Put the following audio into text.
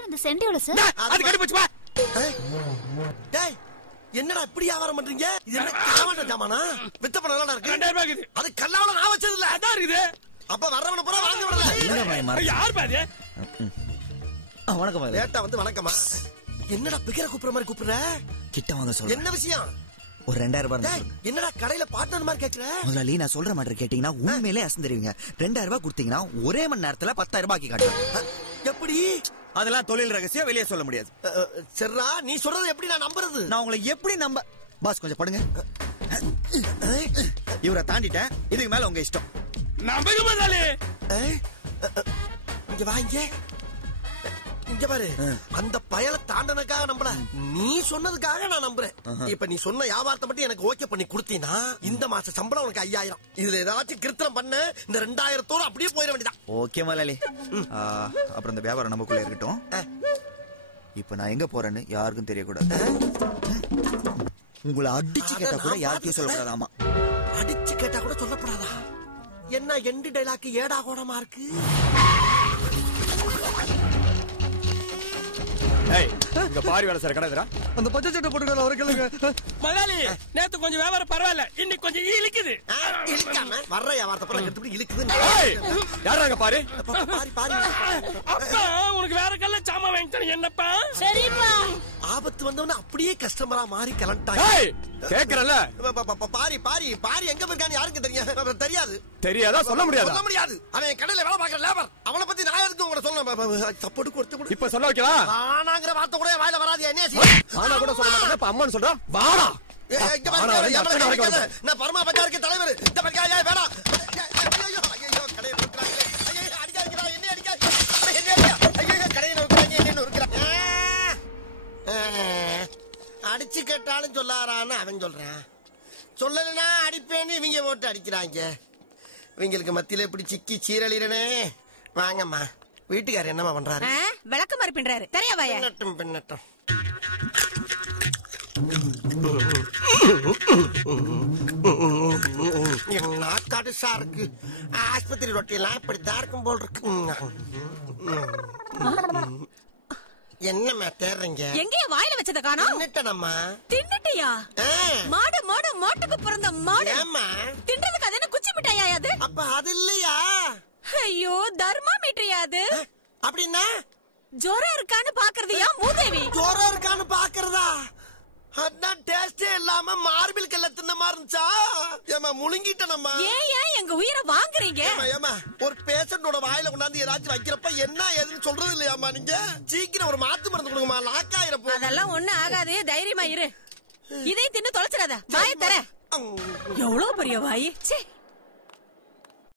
Sir அந்த send எவ்வளவு sir? அது கட்டி போச்சு வா. டேய் என்னடா இப்படி வியாபாரம் பண்றீங்க? இது என்ன கலவாட்ட ஜாமானா? வித்த பணம் நல்லா இருக்கு. 2000 ரூபாய் இருக்குது. அது கல்லாவல நான் வச்சது இல்ல. அதான் இருக்குது. அப்ப வர்றவன பூரா வாங்க விடல. என்ன பயமா இருக்கு? யார் பாது? வணக்கம். லேட்டா வந்து வணக்கமா. என்னடா பிகர கூப்பிடுற மாதிரி கூப்பிடுற? கிட்ட வாங்க சொல்றேன். என்ன விஷயம்? ஒரு 2000 ரூபாய் டேய் என்னடா கடையில பார்ட்னர் மாதிரி கேக்குற? முதலாளி நான் சொல்ற மாதிரி கேட்டீங்கன்னா உண்மையிலே அசந்தருவீங்க. 2000 ரூபாய் கொடுத்தீங்கன்னா ஒரே மணி நேரத்துல 10000 ரூபாய்க்கு காட்டுறேன். எப்படி? அதெல்லாம் தொழில் ரகசியம், வெளியே சொல்ல முடியாது. சரிடா நீ சொல்றது எப்படி நான் நம்புறது? நான் உங்களை எப்படி நம்ப? பாஸ் கொஞ்சம் படுங்க. இவரை தாண்டிட்டேன், இதுக்கு மேல உங்க இஷ்டம். நம்புங்க முதலாளி. இங்க வாங்க. இங்க பாரு, அந்த பயல தாண்டனக்காக நம்பல, நீ சொன்னதுக்காக நான் நம்புறேன். இப்ப நீ சொன்ன வியாபாரத்தை மட்டும் எனக்கு ஓகே பண்ணி கொடுத்தீனா இந்த மாச சம்பளம் உனக்கு 5000. இதுல ஏதாச்சும் கிருத்திரம் பண்ண இந்த 2000 அப்படியே போயிட வேண்டியதான். ஓகே முதலாளி. அப்புறம் இந்த வியாபாரம் நமக்குள்ள இருக்கட்டும். இப்ப நான் எங்க போறேன்னு யாருக்கும் தெரியக்கூடாது. உங்களை அடிச்சு கேட்டா கூட யாருக்கும் சொல்லக்கூடாதாமா. அடிச்சு கேட்டா கூட சொல்லப்படாதா? என்ன எண்டு டைலாக் ஏடா கோடமா இருக்கு? இங்க பாரி வேலை சார் கடைதுரா. அந்த பச்சை சட்டை போட்டுக்கல ஒரு கிழங்கு. முதலாளி நேத்து கொஞ்சம் வியாபாரம் பரவாயில்ல, இன்னைக்கு கொஞ்சம் இழுக்குது. இழுக்காம வர்ற வியாபாரத்தை பூரா எடுத்துட்டு இழுக்குது. யாராங்க பாரு? பாரி பாரி. அப்பா உனக்கு வேற கல்ல சாமா வாங்கி தரேன் என்னப்பா? சரிப்பா. ஆபத்து வந்தவன அப்படியே கஸ்டமரா மாறி கிளம்பிட்டாங்க. கேக்குறல? பாரி பாரி பாரி எங்க போயிருக்கான்னு யாருக்கு தெரியும்? தெரியாது. தெரியாதா? சொல்ல முடியாது. சொல்ல முடியாது. அவன் கடையில வேலை பார்க்கற லேபர். அவனை பத்தி நான் எதுக்கு உங்களை சொல்லணும்? சப்போர்ட் கொடுத்து இப்ப சொல்ல வைக்கலாம். ஆனாங்கற வார்த்தை கூட வாயில வராது. என்ன ஆனா கூட சொல்ல மாட்டேன். இப்ப அம்மான்னு சொல்றா. வாடா. நான் பரமா பஞ்சாருக்கு தலைவர். இந்த பஞ்சாய வேணாம். ஐயோ ஐயோ கடையை நோக்குறாங்க. ஐயோ அடிக்காதீங்கடா. என்ன அடிக்காத. என்ன அடிக்க. ஐயோ கடையை நோக்குறாங்க. என்ன நோக்குறாங்க. அடிச்சு கேட்டாலும் சொல்லாரான்னு அவன் சொல்றான். சொல்லலனா அடிப்பேன்னு இவங்க போட்டு அடிக்கிறாங்க. இவங்களுக்கு மத்தியில இப்படி சிக்கி சீரழிறனே. வாங்கம்மா. வீட்டுக்காரர் என்னமா பண்றாரு? விளக்கு மாதிரி பின்றாரு. தெரியவாயா? பின்னட்டும் பின்னட்டும். நாக்காடுசா இருக்கு. ஆஸ்பத்திரி ரொட்டியெல்லாம் இப்படித்தான் இருக்கும் போல் இருக்கு. என்னம்மா தேர்றீங்க? எங்கேயா வாயில வச்சத காணோம்? தின்னுட்டேனம்மா. தின்னுட்டியா? மாடு மாடு மாட்டுக்கு பிறந்த மாடு. ஏம்மா தின்றதுக்கு அது என்ன குச்சி மிட்டாயா அது? அப்ப அது இல்லையா? ஐயோ தர்மாமீட்டரியா அது? அப்படின்னா ஜோரம் இருக்கான்னு பாக்குறதுயா மூதேவி? ஜோரம் இருக்கான்னு பாக்குறதா? அதான் டேஸ்டே இல்லாம மார்பிள் கல்ல தின்ன மாதிரி இருந்துச்சா? ஏமா முழுங்கிட்டனம்மா. ஏன் எங்க உயிரை வாங்குறீங்க? ஏமா ஒரு பேஷண்டோட வாயில கொண்டாந்து ஏதாச்சும் வைக்கிறப்ப என்ன ஏதுன்னு சொல்றது இல்லையாமா? நீங்க சீக்கிரம் ஒரு மாத்து மருந்து கொடுங்கம்மா. லாக் ஆயிரப்போ. அதெல்லாம் ஒண்ணு ஆகாது. தைரியமா இரு. இதை தின்னு தொலைச்சிடாத. வாயை தர. எவ்வளவு பெரிய வாய்.